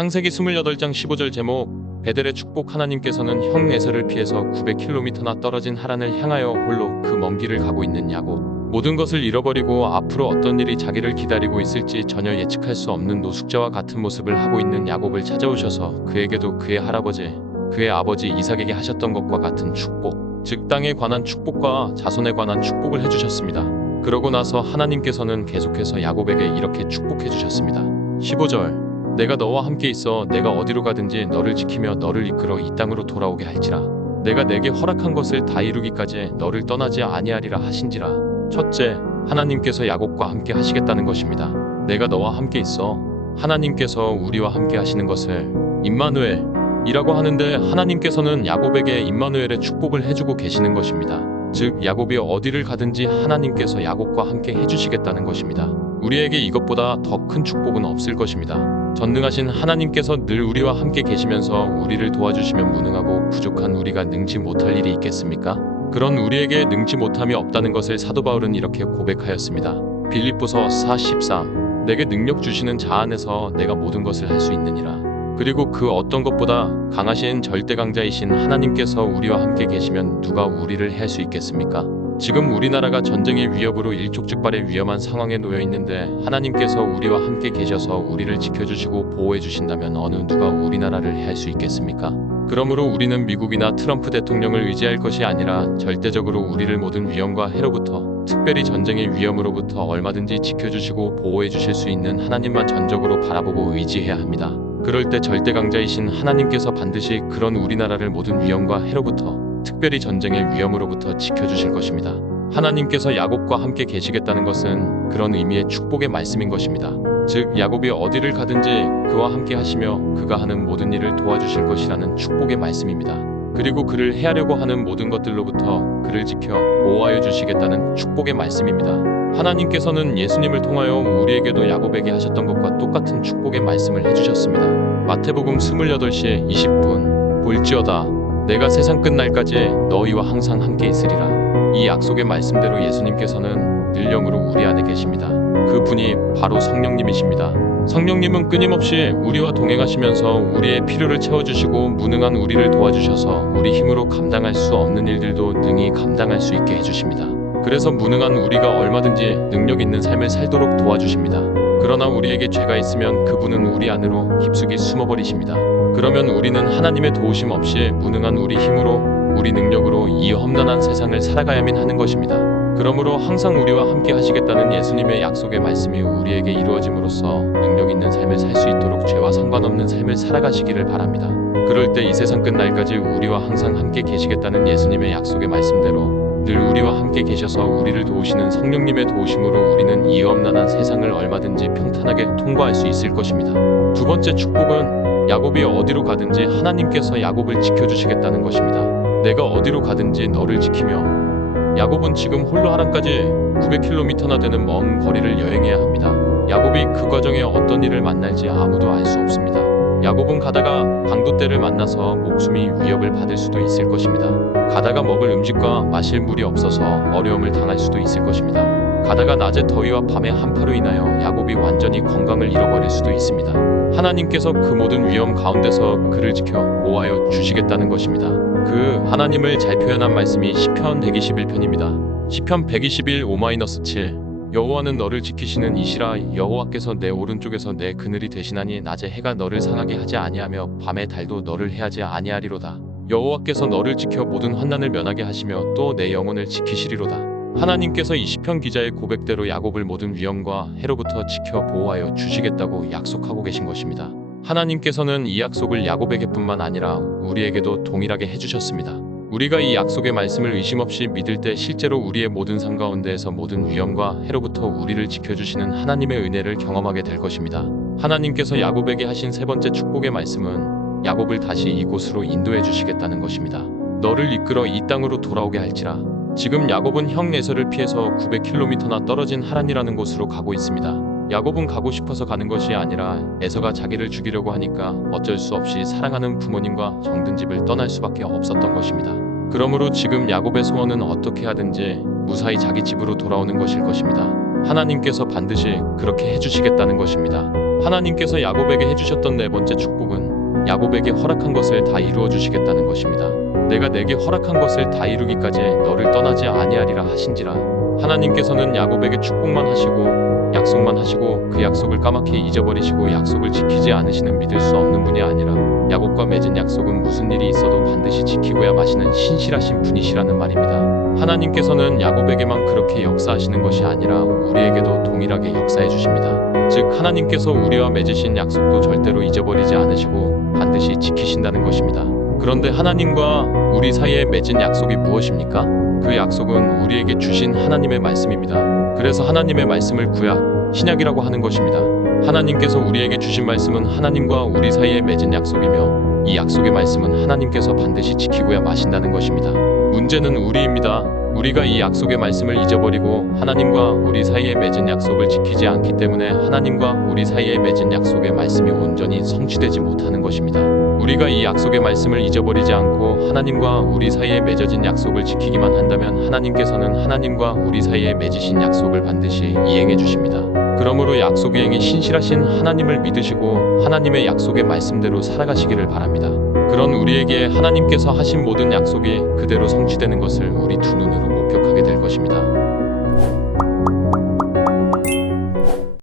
창세기 28장 15절 제목. 베델의 축복. 하나님께서는 형 에서를 피해서 900km나 떨어진 하란을 향하여 홀로 그 먼 길을 가고 있는 야곱. 모든 것을 잃어버리고 앞으로 어떤 일이 자기를 기다리고 있을지 전혀 예측할 수 없는 노숙자와 같은 모습을 하고 있는 야곱을 찾아오셔서 그에게도 그의 할아버지, 그의 아버지 이삭에게 하셨던 것과 같은 축복, 즉 땅에 관한 축복과 자손에 관한 축복을 해주셨습니다. 그러고 나서 하나님께서는 계속해서 야곱에게 이렇게 축복해 주셨습니다. 15절. 내가 너와 함께 있어 내가 어디로 가든지 너를 지키며 너를 이끌어 이 땅으로 돌아오게 할지라. 내가 내게 허락한 것을 다 이루기까지 너를 떠나지 아니하리라 하신지라. 첫째, 하나님께서 야곱과 함께 하시겠다는 것입니다. 내가 너와 함께 있어. 하나님께서 우리와 함께 하시는 것을 임마누엘이라고 하는데, 하나님께서는 야곱에게 임마누엘의 축복을 해주고 계시는 것입니다. 즉 야곱이 어디를 가든지 하나님께서 야곱과 함께 해주시겠다는 것입니다. 우리에게 이것보다 더 큰 축복은 없을 것입니다. 전능하신 하나님께서 늘 우리와 함께 계시면서 우리를 도와주시면 무능하고 부족한 우리가 능지 못할 일이 있겠습니까? 그런 우리에게 능지 못함이 없다는 것을 사도 바울은 이렇게 고백하였습니다. 빌립보서 4:13. 내게 능력 주시는 자 안에서 내가 모든 것을 할 수 있느니라. 그리고 그 어떤 것보다 강하신 절대강자이신 하나님께서 우리와 함께 계시면 누가 우리를 해할 수 있겠습니까? 지금 우리나라가 전쟁의 위협으로 일촉즉발의 위험한 상황에 놓여 있는데 하나님께서 우리와 함께 계셔서 우리를 지켜주시고 보호해 주신다면 어느 누가 우리나라를 해할 수 있겠습니까? 그러므로 우리는 미국이나 트럼프 대통령을 의지할 것이 아니라 절대적으로 우리를 모든 위험과 해로부터, 특별히 전쟁의 위험으로부터 얼마든지 지켜주시고 보호해 주실 수 있는 하나님만 전적으로 바라보고 의지해야 합니다. 그럴 때 절대강자이신 하나님께서 반드시 그런 우리나라를 모든 위험과 해로부터, 특별히 전쟁의 위험으로부터 지켜주실 것입니다. 하나님께서 야곱과 함께 계시겠다는 것은 그런 의미의 축복의 말씀인 것입니다. 즉 야곱이 어디를 가든지 그와 함께 하시며 그가 하는 모든 일을 도와주실 것이라는 축복의 말씀입니다. 그리고 그를 해하려고 하는 모든 것들로부터 그를 지켜 보호하여 주시겠다는 축복의 말씀입니다. 하나님께서는 예수님을 통하여 우리에게도 야곱에게 하셨던 것과 똑같은 축복의 말씀을 해주셨습니다. 마태복음 28시 20분. 볼지어다 내가 세상 끝날까지 너희와 항상 함께 있으리라. 이 약속의 말씀대로 예수님께서는 늘 영으로 우리 안에 계십니다. 그 분이 바로 성령님이십니다. 성령님은 끊임없이 우리와 동행하시면서 우리의 필요를 채워주시고 무능한 우리를 도와주셔서 우리 힘으로 감당할 수 없는 일들도 능히 감당할 수 있게 해주십니다. 그래서 무능한 우리가 얼마든지 능력 있는 삶을 살도록 도와주십니다. 그러나 우리에게 죄가 있으면 그분은 우리 안으로 깊숙이 숨어버리십니다. 그러면 우리는 하나님의 도우심 없이 무능한 우리 힘으로, 우리 능력으로 이 험난한 세상을 살아가야만 하는 것입니다. 그러므로 항상 우리와 함께 하시겠다는 예수님의 약속의 말씀이 우리에게 이루어짐으로써 능력 있는 삶을 살 수 있도록 죄와 상관없는 삶을 살아가시기를 바랍니다. 그럴 때 이 세상 끝날까지 우리와 항상 함께 계시겠다는 예수님의 약속의 말씀대로 늘 우리와 함께 계셔서 우리를 도우시는 성령님의 도우심으로 우리는 이 험난한 세상을 얼마든지 평탄하게 통과할 수 있을 것입니다. 두 번째 축복은 야곱이 어디로 가든지 하나님께서 야곱을 지켜주시겠다는 것입니다. 내가 어디로 가든지 너를 지키며. 야곱은 지금 홀로 하란까지 900km나 되는 먼 거리를 여행해야 합니다. 야곱이 그 과정에 어떤 일을 만날지 아무도 알 수 없습니다. 야곱은 가다가 강도떼를 만나서 목숨이 위협을 받을 수도 있을 것입니다. 가다가 먹을 음식과 마실 물이 없어서 어려움을 당할 수도 있을 것입니다. 가다가 낮의 더위와 밤의 한파로 인하여 야곱이 완전히 건강을 잃어버릴 수도 있습니다. 하나님께서 그 모든 위험 가운데서 그를 지켜 보호하여 주시겠다는 것입니다. 그 하나님을 잘 표현한 말씀이 시편 121편입니다. 시편 121 5-7. 여호와는 너를 지키시는 이시라. 여호와께서 내 오른쪽에서 내 그늘이 되시나니 낮에 해가 너를 상하게 하지 아니하며 밤에 달도 너를 해하지 아니하리로다. 여호와께서 너를 지켜 모든 환난을 면하게 하시며 또 내 영혼을 지키시리로다. 하나님께서 이 시편 기자의 고백대로 야곱을 모든 위험과 해로부터 지켜 보호하여 주시겠다고 약속하고 계신 것입니다. 하나님께서는 이 약속을 야곱에게뿐만 아니라 우리에게도 동일하게 해주셨습니다. 우리가 이 약속의 말씀을 의심 없이 믿을 때 실제로 우리의 모든 삶 가운데에서 모든 위험과 해로부터 우리를 지켜주시는 하나님의 은혜를 경험하게 될 것입니다. 하나님께서 야곱에게 하신 세 번째 축복의 말씀은 야곱을 다시 이곳으로 인도해 주시겠다는 것입니다. 너를 이끌어 이 땅으로 돌아오게 할지라. 지금 야곱은 형 에서를 피해서 900km나 떨어진 하란이라는 곳으로 가고 있습니다. 야곱은 가고 싶어서 가는 것이 아니라 에서가 자기를 죽이려고 하니까 어쩔 수 없이 사랑하는 부모님과 정든 집을 떠날 수밖에 없었던 것입니다. 그러므로 지금 야곱의 소원은 어떻게 하든지 무사히 자기 집으로 돌아오는 것일 것입니다. 하나님께서 반드시 그렇게 해주시겠다는 것입니다. 하나님께서 야곱에게 해주셨던 네 번째 축복은 야곱에게 허락한 것을 다 이루어 주시겠다는 것입니다. 내가 내게 허락한 것을 다 이루기까지 너를 떠나지 아니하리라 하신지라. 하나님께서는 야곱에게 축복만 하시고 약속만 하시고 그 약속을 까맣게 잊어버리시고 약속을 지키지 않으시는 믿을 수 없는 분이 아니라 야곱과 맺은 약속은 무슨 일이 있어도 반드시 지키고야 마시는 신실하신 분이시라는 말입니다. 하나님께서는 야곱에게만 그렇게 역사하시는 것이 아니라 우리에게도 동일하게 역사해 주십니다. 즉 하나님께서 우리와 맺으신 약속도 절대로 잊어버리지 않으시고 반드시 지키신다는 것입니다. 그런데 하나님과 우리 사이에 맺은 약속이 무엇입니까? 그 약속은 우리에게 주신 하나님의 말씀입니다. 그래서 하나님의 말씀을 구약, 신약이라고 하는 것입니다. 하나님께서 우리에게 주신 말씀은 하나님과 우리 사이에 맺은 약속이며 이 약속의 말씀은 하나님께서 반드시 지키고야 마신다는 것입니다. 문제는 우리입니다. 우리가 이 약속의 말씀을 잊어버리고 하나님과 우리 사이에 맺은 약속을 지키지 않기 때문에 하나님과 우리 사이에 맺은 약속의 말씀이 온전히 성취되지 못하는 것입니다. 우리가 이 약속의 말씀을 잊어버리지 않고 하나님과 우리 사이에 맺어진 약속을 지키기만 한다면 하나님께서는 하나님과 우리 사이에 맺으신 약속을 반드시 이행해 주십니다. 그러므로 약속 이행이 신실하신 하나님을 믿으시고 하나님의 약속의 말씀대로 살아가시기를 바랍니다. 그런 우리에게 하나님께서 하신 모든 약속이 그대로 성취되는 것을 우리 두 눈으로 목격하게 될 것입니다.